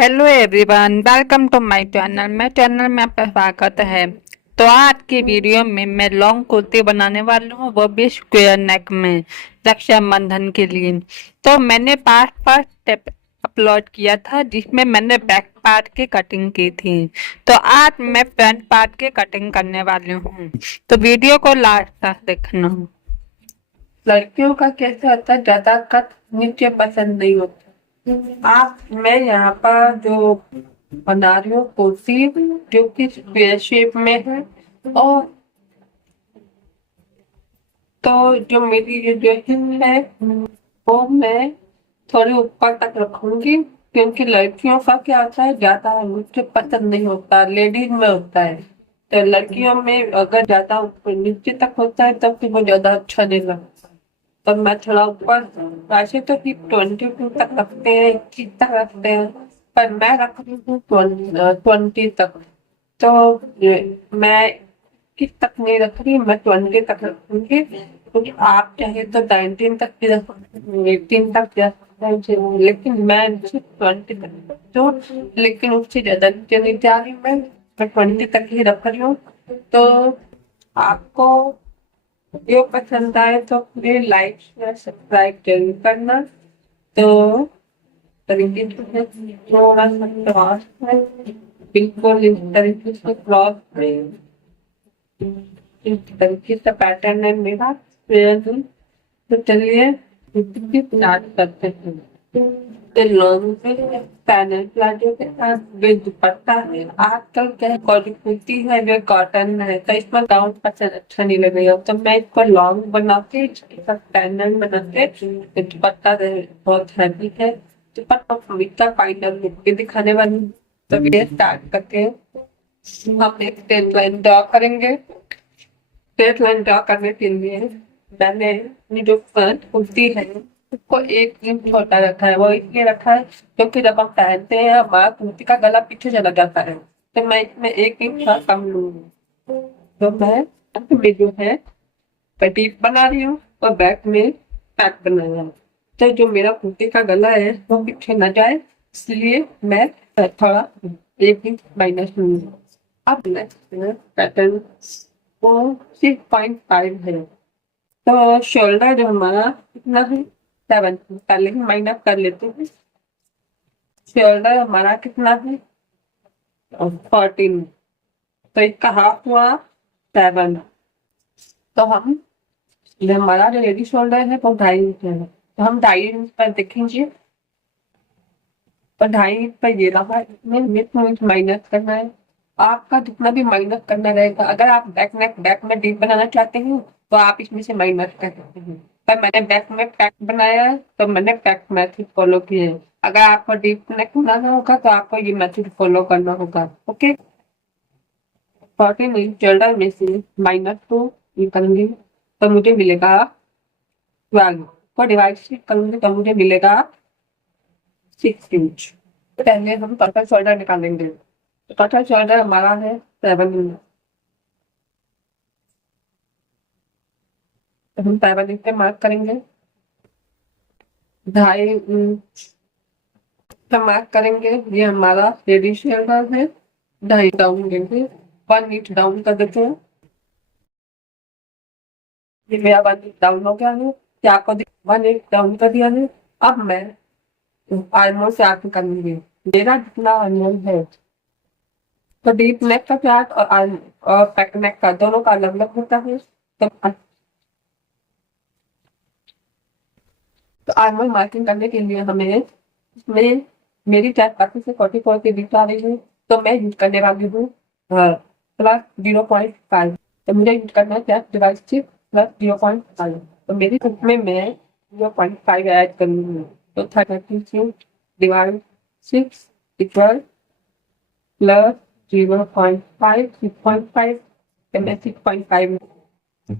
Hello everyone, welcome to my channel में आपका स्वागत है। तो आज की वीडियो में मैं लॉन्ग कुर्ती बनाने वाली हूँ, वो भी स्क्वायर नेक में रक्षाबंधन के लिए। तो मैंने पार्ट फर्स्ट स्टेप अपलोड किया था जिसमें मैंने बैक पार्ट की कटिंग की थी। तो आज मैं फ्रंट पार्ट की कटिंग करने वाली हूँ, तो वीडियो को लास्ट तक देखना। लड़कियों का कैसा होता है, ज्यादा कट नीचे पसंद नहीं होता। आप मैं यहाँ पर जो बना रही हूँ कुर्ती, जो कि स्क्वायर शेप में है। और तो जो मेरी ये ड्रेसिंग है वो मैं थोड़ी ऊपर तक रखूंगी, क्योंकि लड़कियों का क्या होता है, ज्यादा नीचे पसंद नहीं होता, लेडीज में होता है। तो लड़कियों में अगर ज्यादा ऊपर नीचे तक होता है तब फिर वो ज्यादा अच्छा नहीं लगता। तब मैं थोड़ा ऊपर, वैसे तो कि 22 तक रखते हैं, 21 तक रखते हैं, पर मैं रख रही हूँ 20 तक। तो मैं किस तक नहीं रख रही, मैं 20 तक रखूंगी, क्योंकि आप चाहे तो 19 तक भी रख सकते हैं, 18 तक जा सकते हैं, लेकिन मैं सिर्फ 20 तक रखती हूँ। लेकिन उससे ज्यादा नीचे नहीं जा रही, मैं 20 तक ही रख रही हूँ। तो आपको वीडियो पसंद आए तो प्लीज लाइक शेयर सब्सक्राइब जरूर करना। तो तरीके से थोड़ा सा क्रॉस है, बिल्कुल इस तरीके से क्रॉस है, इस तरीके से पैटर्न है मेरा। तो चलिए स्टार्ट करते हैं। तो लॉन्ग में पैनल प्लाजो के साथ जो दुपट्टा है, आजकल क्या कॉटन कुर्ती है जो कॉटन है, तो इसमें गाउन पसंद अच्छा नहीं लगेगा, तो मैं इसको लॉन्ग बना के इसके साथ पैनल बना के, दुपट्टा बहुत हैवी है, दुपट्टा का फाइनल लुक भी दिखाने वाली हूँ। तो ये स्टार्ट करते हैं। हम एक स्ट्रेट लाइन ड्रॉ करेंगे। स्ट्रेट लाइन ड्रॉ करने के लिए मैंने अपनी जो फ्रंट कुर्ती है उसको एक इंच छोटा रखा है। वो इसलिए रखा है क्योंकि जब हम पहनते हैं हमारा कुर्ती का गला पीछे चला जाता है, तो मैं इसमें एक इंच थोड़ा कम लूंगी। तो मैं अंत में जो है पेटीट बना रही हूँ और बैक में पैक बना रही हूँ, तो जो मेरा कुर्ती का गला है वो पीछे न जाए, इसलिए मैं थोड़ा एक इंच माइनस लूंगी। अब नेक्स्ट पैटर्न वो 6.5 है। तो शोल्डर जो हमारा कितना है, 7। पहले ही माइनस कर लेते हैं। शोल्डर हमारा कितना है, 14। तो इसका हाफ हुआ 7। तो हम जो हमारा जो लेडी शोल्डर है वो 2.5 इंच है, तो हम 2.5 इंच पर देखेंगे। तो 2.5 इंच पर ये रहा, इसमें मिड माइनस करना है। आपका जितना भी माइनस करना रहेगा, अगर आप बैक में डीप बनाना चाहते हैं तो आप इसमें से माइनस कर सकते हैं, पर मैंने बैक में पैक बनाया है तो मैंने पैक मेथड फॉलो किया है। अगर आपको डीप नेक बनाना होगा तो आपको ये मेथड फॉलो करना होगा। ओके, 14 इंच शोल्डर में से -2 निकालूंगी तो मुझे मिलेगा 12 को डिवाइड से करूंगी तो मुझे मिलेगा 6 इंच। पहले हम टोटल शोल्डर निकालेंगे। टोटल शोल्डर हमारा है 7 इंच, तो हम 7 इंच पे मार्क करेंगे। 2.5 इंच पे मार्क करेंगे, ये हमारा लेडी शोल्डर है। 2.5 डाउन देंगे, 1 इंच डाउन कर देते हैं। ये मेरा 1 इंच डाउन हो गया है, क्या आपको 1 इंच डाउन कर दिया है। अब मैं आर्मोल से आगे करूंगी। मेरा जितना आर्मोल है, तो डीप नेक का चार्ट और पैक नेक का दोनों का अलग अलग होता है। तो आर्मोल मार्किंग करने के लिए हमें इसमें मेरी चार्ट 35 से 44 के बीच आ रही है, तो मैं यूज करने वाली हूँ प्लस 0.5। तो मुझे यूज करना है चार्ट डिवाइस से प्लस 0.5, तो मेरी में मैं 0.5 ऐड करूंगी। तो 36 डिवाइड 6 इक्वल प्लस 0.5, 6.5, तो मैं 6.5।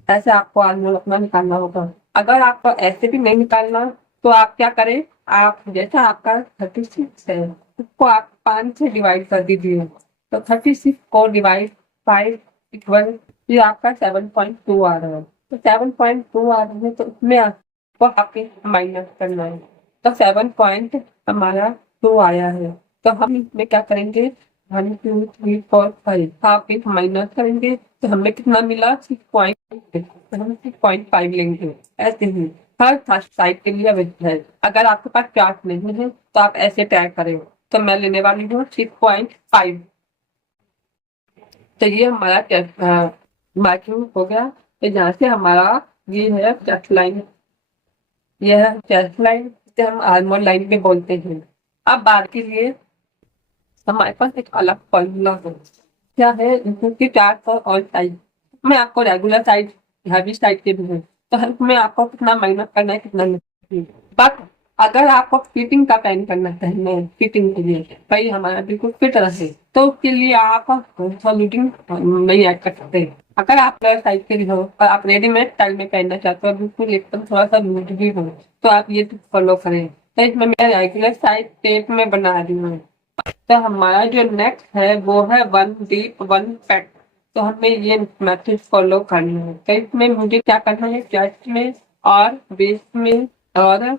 ऐसे आपको आर्मोल अपना निकालना होगा। अगर आपको ऐसे भी नहीं निकालना तो आप क्या करें, आप जैसा आपका 36 है उसको आप 5 से डिवाइड कर दीजिए, तो 36 को डिवाइड 5 इक्वल, ये आपका 7.2 आ रहा है। तो 7.2 आ रहा है तो उसमें आपको आपके माइनस करना है। तो 7 पॉइंट हमारा 2 आया है। तो हम इसमें क्या करेंगे, 1 2 3 4 5 हाफ इंच माइनस करेंगे तो हमें कितना मिला 6.5, तो हम 6.5 लेंगे। ऐसे ही हर फर्स्ट साइड के लिए वैसे है। अगर आपके पास चार्ट नहीं है तो आप ऐसे तय करें। तो मैं लेने वाली हूँ 6.5। तो ये हमारा मार्किंग हो गया। तो यहाँ से हमारा ये है चेस्ट लाइन, ये है चेस्ट लाइन, जिसे हम आर्मर लाइन भी बोलते हैं। अब बात के लिए हमारे पास एक अलग फॉर्मूला है। क्या है, क्योंकि चार्ट फॉर ऑल साइज में आपको रेगुलर साइज, हैवी साइज के भी है, तो हेल्प में आपको कितना माइनस करना है कितना नहीं। बट अगर आपको फिटिंग का प्लान करना है, फिटिंग के लिए भाई हमारा बिल्कुल फिट रहे, तो उसके लिए आप सॉल्यूटिंग नहीं ऐड कर सकते। अगर आप प्लस साइज के भी हो और आप रेडीमेड स्टाइल में पहनना चाहते हो, बिल्कुल एकदम थोड़ा सा लूज भी हो, तो आप ये फॉलो करें। तो इसमें मैं रेगुलर साइज टेप में बना रही हूँ। तो हमारा जो नेक्स्ट है वो है 1 डीप 1 पैक। तो हमें ये मेथड फॉलो करना है। तो इसमें मुझे क्या करना है, चेस्ट में और बेस में और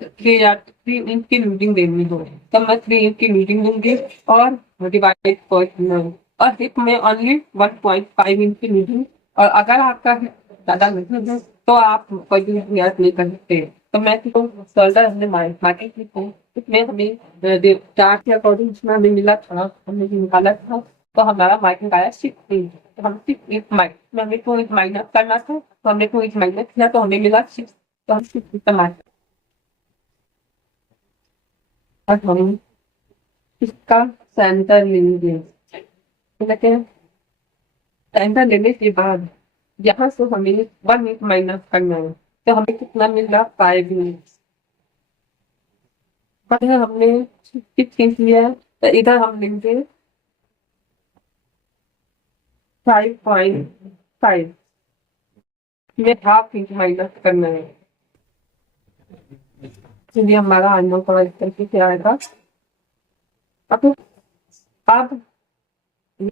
3 इंच की लूजिंग देनी है। तो मैं 3 इंच की लूजिंग दूंगी और डिवाइड करना है। और हिप में ओनली 1.5 इंच की लूजिंग। और अगर आपका hip ज्यादा नहीं है तो आप कोई भी रियाज नहीं कर सकते। तो मैं तो शोल्डर हमने मार्केट की थी, इसमें हमें चार्ट के अकॉर्डिंग जितना हमें मिला था, हमने जो निकाला था, तो हमारा मार्किंग आया 6 इंच। तो हम 6 इंच में हमें 2 इंच माइनस करना था, तो हमने 2 इंच माइनस किया तो हमें मिला 6। तो हम 6 इंच का मार्क, और हम इसका सेंटर लेंगे। लेकिन सेंटर लेने के बाद यहाँ से हमें 1 इंच माइनस करना है, तो हमें कितना मिल रहा 5 इंच। पर हमने 6 इंच लिया है, तो इधर हम लेंगे 5.5 में हाफ इंच माइनस करना है। इसलिए हमारा आंसर थोड़ा इस तरीके से आएगा। अब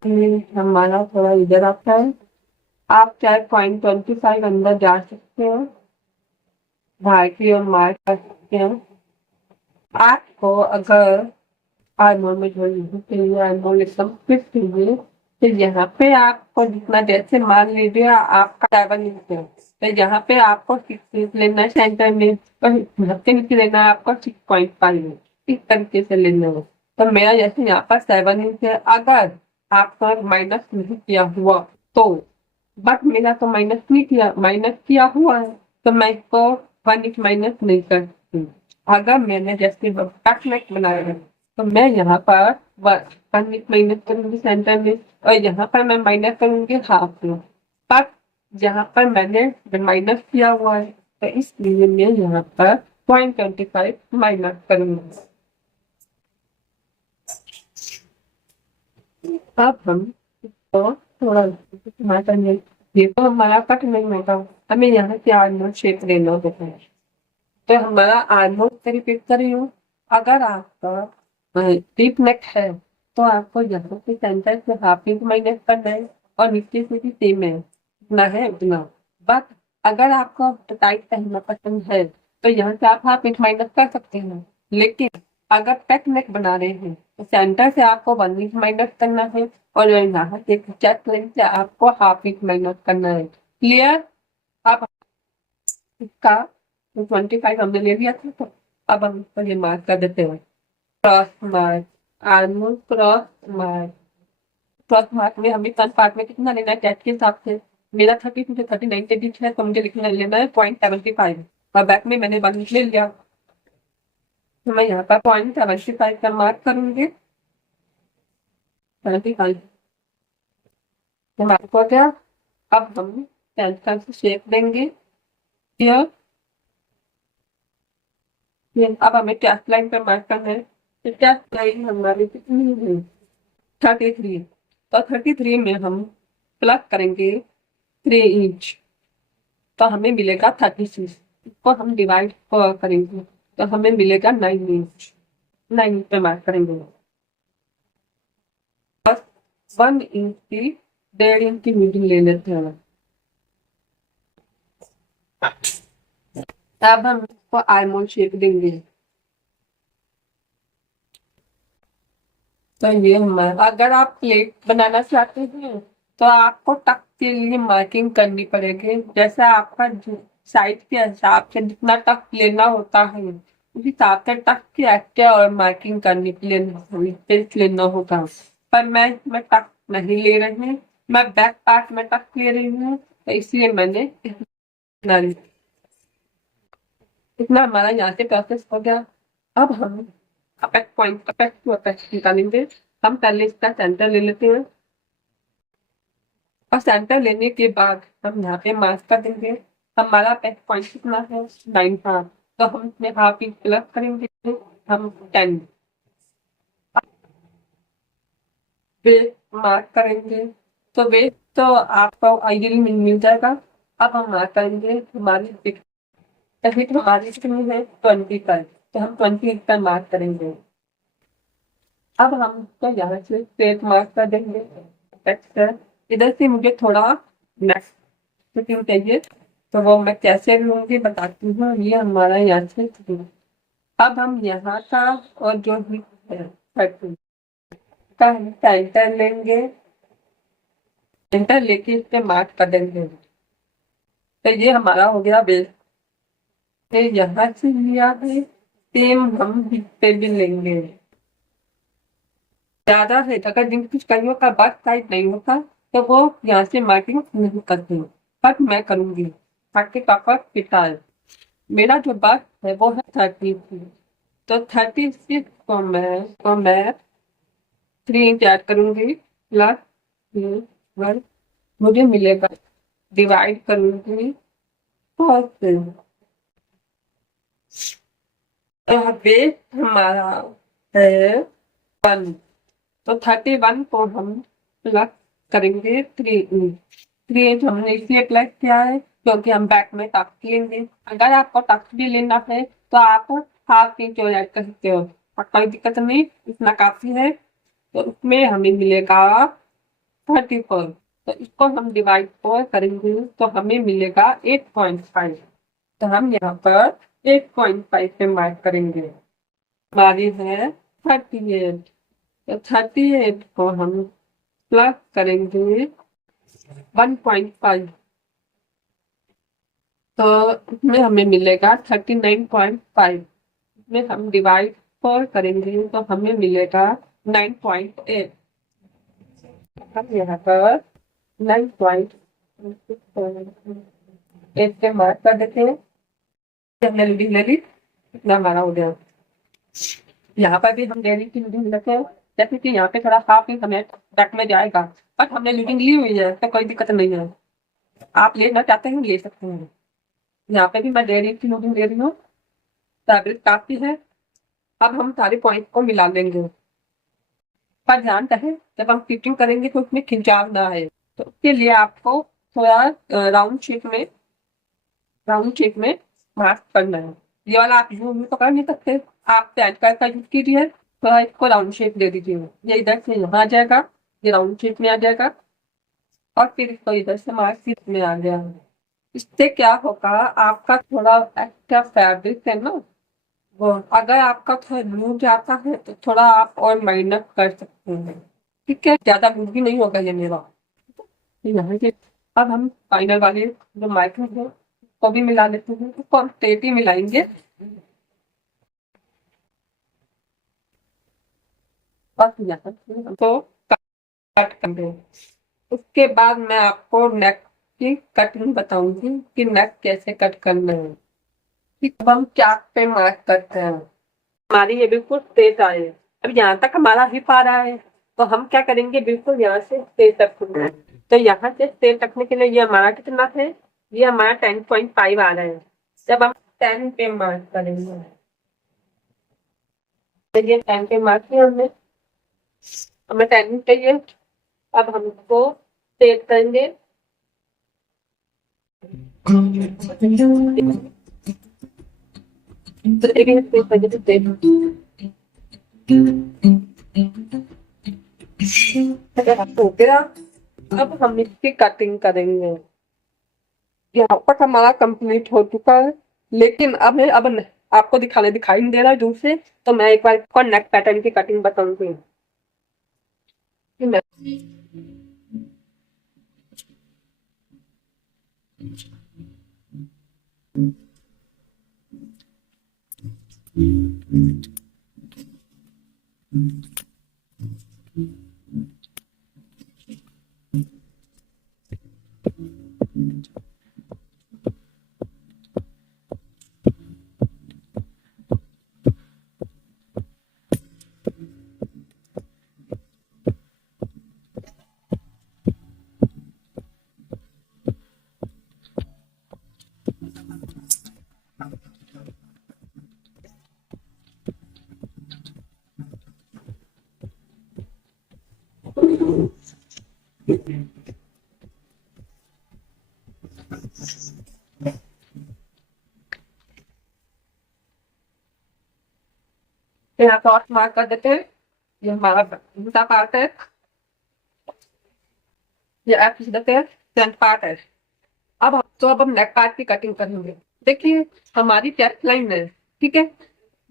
ये हमारा थोड़ा इधर आता है। आप चाहे 0.25 अंदर जा सकते हैं, बाहर की ओर मार्क कर सकते हैं। आपको अगर आर्मोर में जो चाहिए, आर्मोर एकदम फिट चाहिए, तो यहाँ पे आपको जितना, जैसे मान लीजिए आपका 7 इंच है, तो यहाँ पे आपको 6 इंच लेना है सेंटर में, और यहाँ पे नीचे लेना है आपको 6.5 इंच। इस तरीके से लेना है। तो मेरा जैसे यहाँ पर 7 इंच है, अगर आपका माइनस नहीं किया हुआ तो, बट मेरा तो माइनस किया हुआ है, तो मैं इसको 1 इंच माइनस नहीं कर सकती। अगर मैंने जैसे कट नेक बनाया है, तो मैं यहाँ पर 1 इंच माइनस करूंगी सेंटर में, और यहाँ पर मैं माइनस करूंगी हाफ में। पर यहाँ पर मैंने माइनस किया हुआ है, तो इसलिए मैं यहाँ पर 0.25 माइनस करूंगी। अब हम इसको थोड़ा टमाटर में, ये तो हमारा कट नहीं होगा, हमें यहाँ से आर्मोर शेप देना होता है। तो हमारा आर्मोर रिपीट कर रही हूँ। अगर आपका डीप नेक है, तो आपको यहाँ से सेंटर से हाफ इंच माइनस करना है, और नीचे से भी सेम है, उतना है उतना। बट अगर आपको टाइट पहनना पसंद है, तो यहाँ से आप हाफ इंच माइनस कर सकते हैं। लेकिन अगर पैक नेक बना रहे हैं, तो सेंटर से आपको 1 इंच माइनस करना है, और यहाँ से चेस्ट लाइन से आपको हाफ इंच माइनस करना है। क्लियर? अब इसका 25 हमने ले लिया था, तो अब हम इसको ये मार्क कर देते हैं, cross mark, armour cross mark. Cross mark में हमें फ्रंट पार्ट में कितना लेना है चेस्ट के हिसाब से, मेरा 30 से 39 के बीच है, तो मुझे लिखना लेना है 0.75, और बैक में मैंने 1 इंच ले लिया, तो मैं यहाँ पर 0.75 का मार्क करूंगी। 75 मार्क हो गया। अब हम सेंटर से शेप देंगे। Here, अब हमें चेस्ट लाइन पर मार्क करना है। तो चेस्ट लाइन हमारी कितनी है, 33। तो 33 में हम प्लस करेंगे 3 इंच, तो हमें मिलेगा 36। इसको हम डिवाइड करेंगे, तो हमें मिलेगा 9 इंच। 9 इंच पे मार्क करेंगे, बस 1 इंच की 1.5 इंच की मीटिंग ले लेते हैं। अब हम इसको आर्मोल शेप देंगे। तो ये हमारा, अगर आप प्लेट बनाना चाहते हैं तो आपको टक के लिए मार्किंग करनी पड़ेगी। जैसे आपका साइज के हिसाब से जितना टक लेना होता है उस हिसाब से टक की एक्स्ट्रा और मार्किंग करनी लेना होगा। पर मैं टक नहीं ले रही हूँ, मैं बैक पार्ट में टक ले रही हूँ, तो इसलिए मैंने इतना लिया। इतना हमारा यहाँ से प्रोसेस हो गया। अब हम apex point, apex to apex निकालेंगे। हम पहले इसका सेंटर ले लेते हैं और सेंटर लेने के बाद हम यहाँ पे मार्क कर देंगे। हमारा अपेक्स पॉइंट कितना है, 9 था, तो हम इसमें हाफ इंच प्लस करेंगे, हम 10 बेस मार्क करेंगे। तो बेस तो आपको आइडियली मिल जाएगा। अब हम मार्क करेंगे हमारी फिट हमारी कितनी है, 20 पर, तो हम 20 पर मार्क करेंगे। अब हम तो यहाँ से स्ट्रेट मार्क कर देंगे। टेक्सचर इधर से मुझे थोड़ा नेक्स्ट फिटिंग चाहिए, तो वो मैं कैसे लूंगी बताती हूँ। ये हमारा यहाँ से फिटिंग। अब हम यहाँ का और जो भी है फिटिंग का हम सेंटर लेंगे, सेंटर लेके इस पे मार्क कर देंगे। तो ये हमारा हो गया बेस। यहाँ से लिया है, सेम हम इस पे भी लेंगे। ज्यादा है, अगर जिन कुछ कईयों का बस साइज नहीं होता तो वो यहाँ से मार्किंग नहीं करते, बट मैं करूंगी ताकि पापा फिट आए। मेरा जो बस है वो है 30, तो 36 को मैं 3 इंच ऐड करूंगी प्लस 1, मुझे मिलेगा, डिवाइड करूंगी और फिर यहाँ पे हमारा है 1, तो 31 को हम प्लस करेंगे 3 इंच। 3 इंच हमने इसलिए प्लस किया है क्योंकि हम बैक में टक्स लेंगे। अगर आपको टक्स भी लेना है तो आप हाफ इंच और ऐड कर सकते हो, और कोई दिक्कत नहीं, इतना काफी है। तो उसमें हमें मिलेगा 34, तो इसको हम डिवाइड 4 करेंगे तो हमें मिलेगा 8.5। तो हम यहाँ पर 8.5 पे मार्क करेंगे। हमारी है 38, तो 38 को हम प्लस करेंगे 1.5, तो इसमें हमें मिलेगा 39.5। इसमें हम डिवाइड 4 करेंगे तो हमें मिलेगा 9.8। हम यहाँ पर 9.8 पे मार्क कर देते हैं। हमने रीडिंग ले ली, इतना हमारा हो गया। यहाँ पर भी हम डेली की रीडिंग लेते हैं, जैसे कि यहाँ पे थोड़ा हाफ इंच हमें बैक में जाएगा, बट हमने रीडिंग ली हुई है तो कोई दिक्कत नहीं है। आप लेना चाहते हैं ले सकते हैं। यहाँ पे भी मैं डेली की रीडिंग ले रही हूँ, फैब्रिक काफी है। अब हम सारे पॉइंट को मिला लेंगे, पर ध्यान रहे जब हम फिटिंग करेंगे तो उसमें खिंचाव ना आए, तो उसके लिए आपको थोड़ा राउंड शेप में मार्क करना है। ये वाला आप यूं तो कर नहीं सकते, आप पैंट का यूज कीजिए, थोड़ा इसको राउंड शेप दे दीजिए। ये इधर से यहाँ आ जाएगा, ये राउंड शेप में आ जाएगा, और फिर इसको इधर से मार्क शेप में आ गया। इससे क्या होगा, आपका थोड़ा एक्स्ट्रा फैब्रिक है ना, वो अगर आपका थोड़ा लूज आता है तो थोड़ा आप और मेहनत कर सकते हैं। ठीक है, ज्यादा लूज भी नहीं होगा ये मेरा। यहाँ से अब हम फाइनल वाले जो मार्किंग है को भी मिला लेते हैं, उसको हम स्ट्रेट ही मिलाएंगे। और यहाँ से हमको कट करेंगे। उसके बाद मैं आपको नेक की कटिंग बताऊंगी कि नेक कैसे कट करना है। ठीक, अब हम चाक पे मार्क करते हैं। हमारी ये बिल्कुल स्ट्रेट आए, अब यहाँ तक हमारा हिप आ रहा है, तो हम क्या करेंगे, बिल्कुल यहाँ से स्ट्रेट रखेंगे। तो यहाँ से स्ट्रेट रखने के लिए ये हमारा कितना है, ये हमारा 10.5 आ रहा है। जब हम 10 पे मार्क करेंगे, तो ये 10 पे मार्क किया हमने, हमें 10 चाहिए। अब हम इसको स्ट्रेट करेंगे। तो देखिए स्ट्रेट करके स्ट्रेट हो गया। अब हम इसकी कटिंग करेंगे। यहाँ तक हमारा कंप्लीट हो चुका है, लेकिन अब आपको दिखाई नहीं दे रहा है दूर से, तो मैं एक बार इसको नेक पैटर्न की कटिंग बताऊंगी। यहाँ क्रॉस मार्क कर देते हैं। ये हमारा दूसरा पार्ट है, ये आप खींच देते हैं, फ्रंट पार्ट है। अब हम नेक पार्ट की कटिंग करेंगे। देखिए हमारी चेस्ट लाइन है, ठीक है,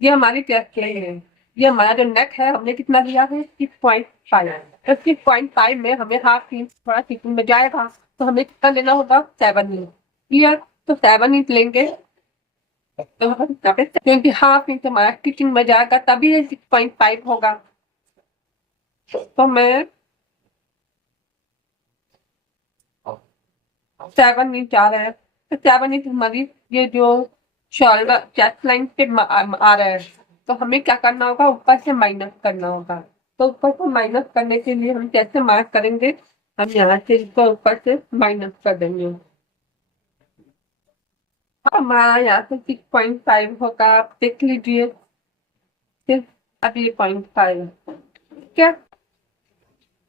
ये हमारी चेस्ट लाइन है। ये हमारा जो नेक है हमने कितना लिया है 6.5। तो 6.5 में हमें हाफ इंच थोड़ा स्टिचिंग में जाएगा, तो हमें कितना लेना होगा 7 इंच। क्लियर, तो 7 इंच लेंगे, तो क्योंकि हाफ इंच हमारा स्टिचिंग में जाएगा तभी ये 6.5 होगा। तो मैं 7 इंच आ रहा है, तो 7 इंच हमारी ये जो शोल्डर चेस्ट लाइन पे आ रहा है, तो हमें क्या करना होगा, ऊपर से माइनस करना होगा। तो ऊपर से माइनस करने के लिए हम कैसे मार्क करेंगे, हम यहाँ से इसको ऊपर से माइनस कर देंगे। हमारा यहाँ से 6.5 होगा, आप देख लीजिए, सिर्फ अभी 0.5, ठीक है,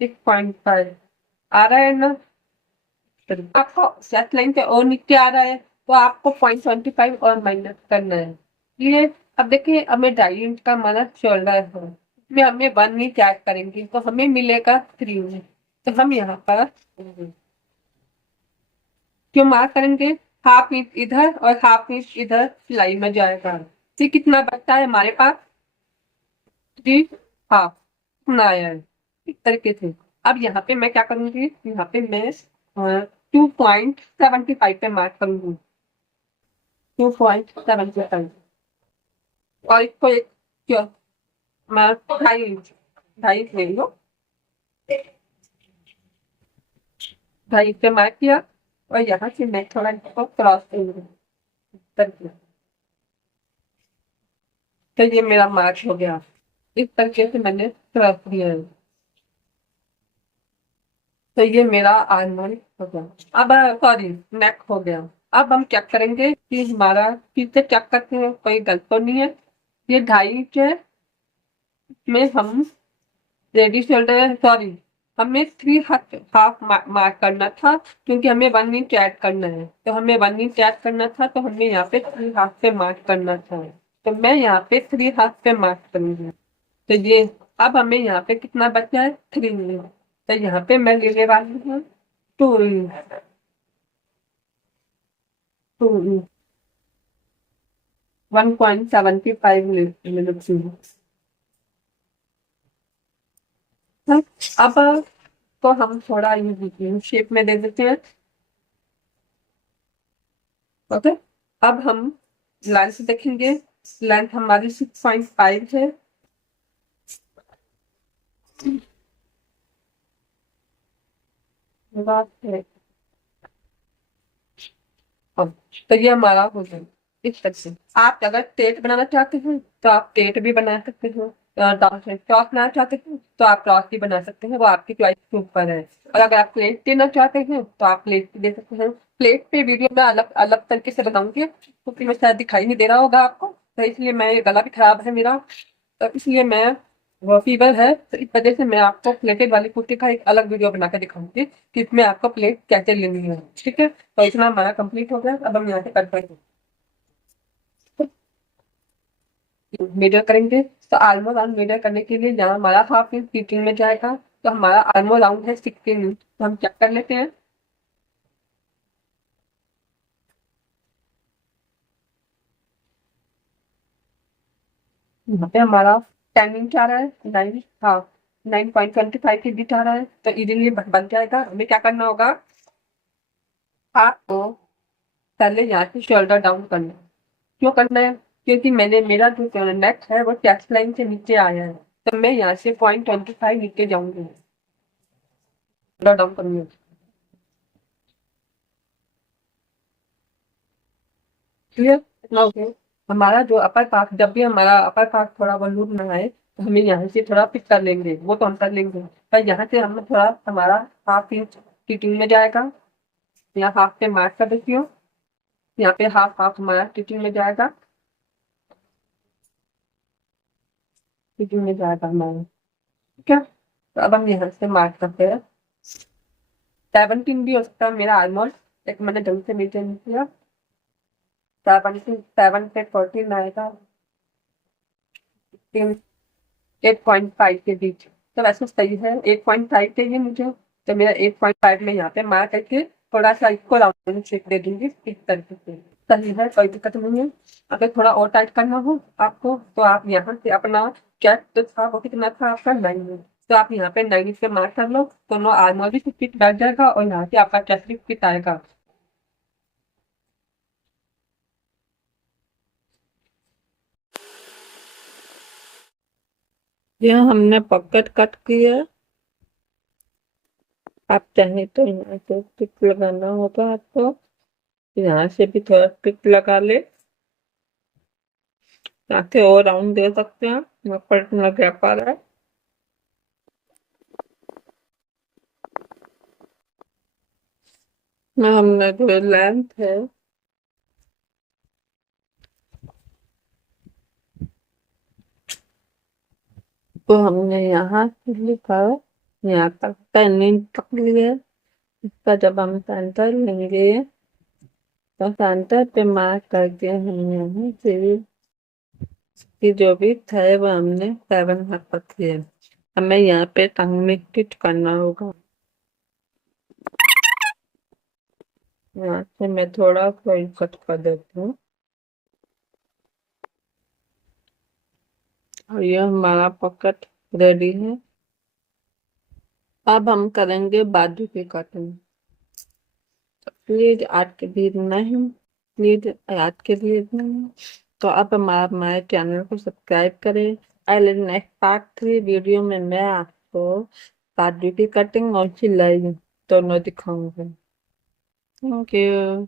6.5 आ रहा है ना। आपको सेट लाइन से और नीचे आ रहा है, तो आपको 0.25 और माइनस करना है। ये अब देखिए हमें 2.5 इंच का हमारा शोल्डर है, इसमें हमें 1 इंच ऐड करेंगे तो हमें मिलेगा 3 इंच। तो हम यहाँ पर क्यों मार्क करेंगे, हाफ इंच इधर और हाफ इंच इधर सिलाई में जाएगा। तो कितना बचता है हमारे पास, 3.5 इतना आया है, इस तरीके से। अब यहाँ पे मैं क्या करूंगी, यहाँ पे मैं 2.75 पे मार्क करूंगी, 2.75। और इसको एक क्या, मैं 2.5 इंच, 2.5 ले लो, 2.5 पे मार्क किया, और यहाँ से मैं थोड़ा इसको क्रॉस करूंगी करके। तो ये मेरा मार्क हो गया, इस तरीके से मैंने क्रॉस किया है। तो ये मेरा आर्मोल हो गया। अब सॉरी, नेक हो गया। अब हम चेक करेंगे कि हमारा, फिर से चेक करते हैं कोई गलत तो नहीं है। ये 2.5 इंच है, में हम रेडी शोल्डर, सॉरी, हमें 3.5 मार्क करना था, क्योंकि हमें 1 इंच ऐड करना है, तो हमें 1 इंच ऐड करना था, तो हमें यहाँ पे 3.5 पे मार्क करना था। तो मैं यहाँ पे 3.5 पे मार्क करूंगी। तो ये अब हमें यहाँ पे कितना बचा है, 3 इंच। तो यहाँ पे मैं लेने वाली हूँ 2 इंच, 2 इंच, 1.75 लेती हूँ। अब तो हम थोड़ा ये शेप में दे देते हैं। ओके, अब हम लेंथ देखेंगे, लेंथ हमारी 6.5 है। तो ये हमारा हो गया इस तरह से। आप अगर टेट बनाना चाहते हैं तो आप टेट भी बना सकते हो, क्रॉस बनाना चाहते हैं तो आप क्रॉस भी बना सकते हैं, वो आपकी चॉइस के ऊपर है। और अगर आप प्लेट देना चाहते हैं तो आप प्लेट भी दे सकते हैं। प्लेट पे वीडियो मैं अलग अलग तरीके से बनाऊंगी, क्योंकि मैं शायद दिखाई नहीं दे रहा होगा आपको, तो इसलिए मैं, ये गला भी खराब है मेरा, तो इसलिए मैं, वो फीवर है, तो इस वजह से मैं आपको प्लेटेड वाली कुर्ती का एक अलग वीडियो बना के दिखाऊंगी कि इसमें आपको प्लेट कैसे लेनी है। ठीक है, तो इतना हमारा कंप्लीट हो गया। अब हम यहाँ से कट करेंगे, मेजर करेंगे। तो आर्मोल राउंड मेजर करने के लिए यहाँ हमारा हाफ इंच फिटिंग में जाएगा, तो हमारा आर्मोल राउंड है 16 इंच। तो हम चेक कर लेते हैं। यहाँ पे हमारा 10 इंच आ रहा है, 9, हाँ, 9.25 के बीच आ रहा है, तो इजीली बन जाएगा। हमें क्या करना होगा, आपको पहले यहाँ से शोल्डर डाउन करना है। क्यों करना है? क्योंकि मेरा जो नेक है वो चेस्ट लाइन से नीचे आया है, तो मैं यहाँ से 0.25 नीचे जाऊंगी, शोल्डर डाउन करूंगी। क्लियर? इतना ओके? हमारा जो अपर पार्ट, जब भी हमारा अपर पार्ट थोड़ा वॉल्यूम ना आए, तो हमें यहाँ से थोड़ा पिक कर लेंगे, वो तो हम कर लेंगे। पर यहाँ से हम थोड़ा, हमारा 1/2 इंच टिचिंग में जाएगा। यहाँ हाफ पे मार्क कर देती हूँ, यहाँ पे हाफ हाफ हमारा टिचिंग में जाएगा, टिचिंग में जाएगा हमारा। ठीक है, तो अब हम यहाँ से मार्क करते हैं। 17 भी हो सकता है मेरा ऑलमोस्ट, एक मैंने ढंग से नीचे नहीं किया। 7 से 14 आएगा, 8.5 के बीच, तो वैसे सही है। 8.5 चाहिए मुझे, तो मेरा 8.5 में यहाँ पे मार्क करके थोड़ा सा इसको राउंड शेप दे दूंगी इस तरीके से। सही है, कोई दिक्कत नहीं है। अगर थोड़ा और टाइट करना हो आपको, तो आप यहाँ से अपना चेस्ट जो था वो कितना था आपका 9 है, तो आप यहाँ पे 9 से मार्क कर लो, तो नो आर्मर भी फिट बैठ जाएगा और यहाँ से आपका चेस्ट भी फिट आएगा। यह हमने पॉकेट कट की है। आप चाहें तो यहाँ से टिक लगाना होगा आपको, यहाँ से भी थोड़ा टिक लगा ले, ताकि और राउंड दे सकते हैं। यहाँ पर इतना गैप आ रहा है। ना हमने जो लेंथ है, तो हमने यहाँ से लिखा है, यहाँ तक 10 इंच तक लिए। इसका जब हम सेंटर लेंगे, तो सेंटर पे मार्क करके हम यहाँ से कि जो भी है वो हमने 7 हाथ रखी है। हमें यहाँ पे टंग में स्टिच करना होगा। यहाँ से मैं थोड़ा सा कट कर देती हूँ, और ये हमारा पॉकेट रेडी है। अब हम करेंगे बाजू की कटिंग। प्लीज आज के लिए इतना ही, प्लीज आज के लिए इतना ही। तो अब हमारे चैनल को सब्सक्राइब करें। अगले नेक्स्ट पार्ट 3 वीडियो में मैं आपको बाजू की कटिंग और सिलाई दोनों दिखाऊंगी। Thank you.